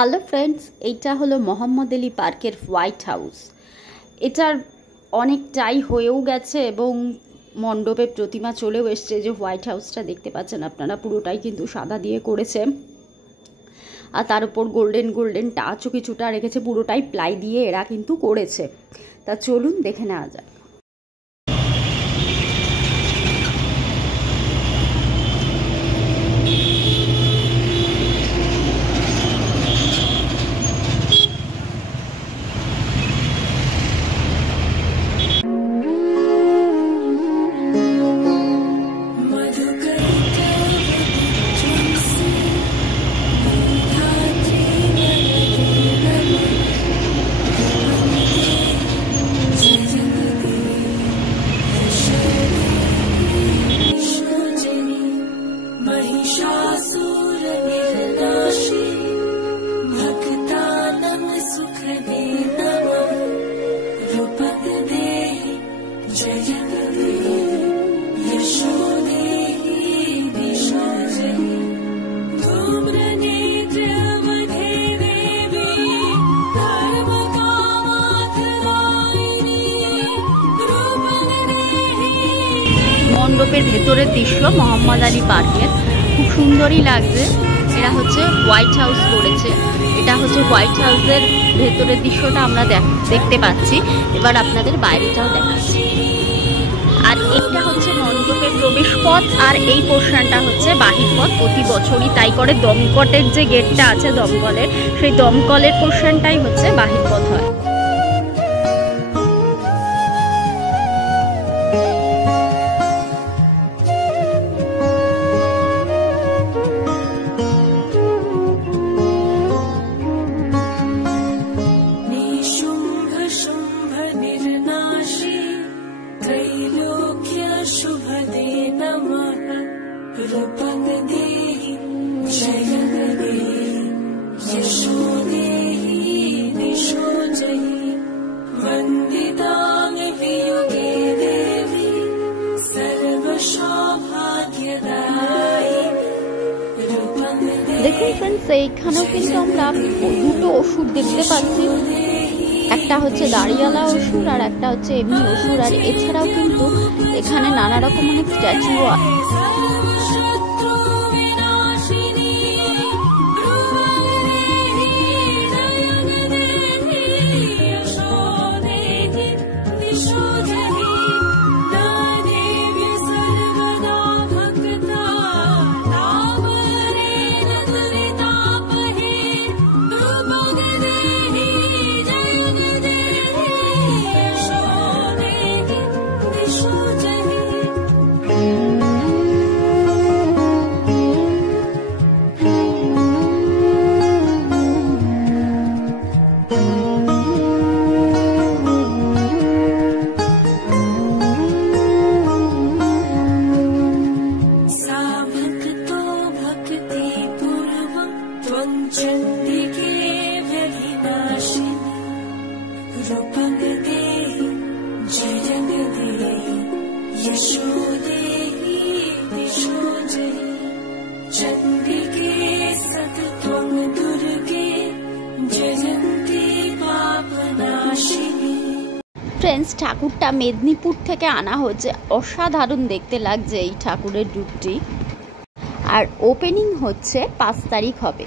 Hello friends, এইটা হলো মোহাম্মদ আলী পার্কের হোয়াইট হাউস। এটার অনেকটাই হয়েও গেছে এবং মণ্ডপে প্রতিমা চলেও এসছে। যে হোয়াইট হাউসটা দেখতে পাচ্ছেন আপনারা, পুরোটাই কিন্তু সাদা দিয়ে করেছে, আর তার উপর গোল্ডেন টাচও কিছুটা রেখেছে। পুরোটাই প্লাই দিয়ে এরা কিন্তু করেছে। তা চলুন দেখে নেওয়া যাক। মণ্ডপের ভেতরের দৃশ্য মোহাম্মদ আলী পার্কের, খুব সুন্দরই লাগছে। এরা হচ্ছে হোয়াইট হাউস করেছে। এটা হচ্ছে হোয়াইট হাউসের ভেতরের দৃশ্যটা আমরা দেখতে পাচ্ছি। এবার আপনাদের বাইরেটাও দেখাচ্ছি। আর এইটা হচ্ছে মণ্ডপের প্রবেশ পথ, আর এই পোর্শনটা হচ্ছে বাহির পথ। প্রতি বছরই তাই করে। দমকলের যে গেটটা আছে দমকলের, সেই দমকলের পোর্শনটাই হচ্ছে বাহির পথ হয়। দেখুন ফ্রেন্ডস, এইখানেও কিন্তু আমরা দুটো অসুর দেখতে পাচ্ছি। একটা হচ্ছে দাড়িওয়ালা অসুর আর একটা হচ্ছে এমনি অসুর। আর এছাড়াও কিন্তু এখানে নানা রকম অনেক স্ট্যাচু আছে। ফ্রেন্ডস, ঠাকুরটা মেদিনীপুর থেকে আনা হচ্ছে। অসাধারণ দেখতে লাগছে এই ঠাকুরের রূপটি। আর ওপেনিং হচ্ছে 5 তারিখ হবে।